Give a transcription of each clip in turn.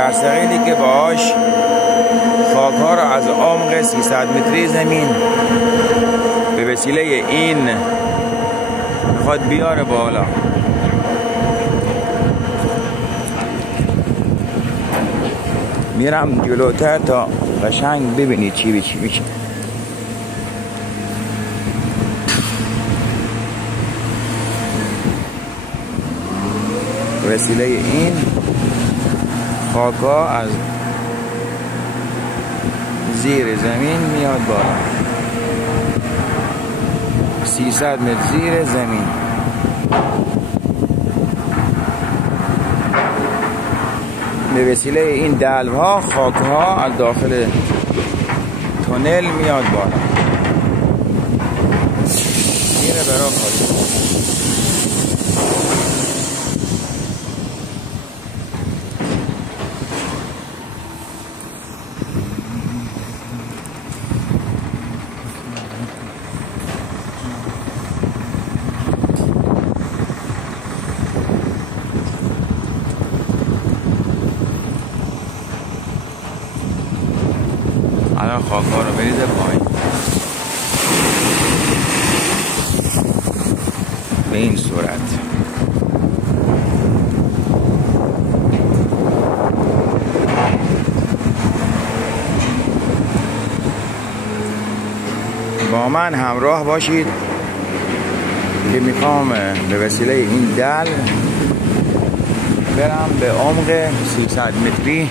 جرثقیلی که باهاش خاک‌ها را از عمق 300 متری زمین به وسیله این میخواد بیاره بالا. میرم جلوتر تا قشنگ ببینید چی به چی میشه. وسیله این خاک‌ها از زیر زمین میاد بالا. 300 متر زیر زمین. به وسیله این دلوها خاک‌ها از داخل تونل میاد بالا. میره برای خاک. الان خاک‌ها رو بریزه پایین به این صورت. با من همراه باشید که میخوام به وسیله این دل برم به عمق 300 متری.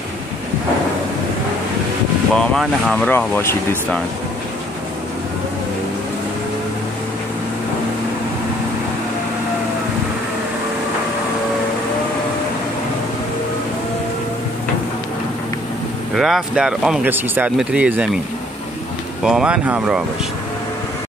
با من همراه باشید دوستان. رفت در عمق 300 متری زمین. با من همراه باشید.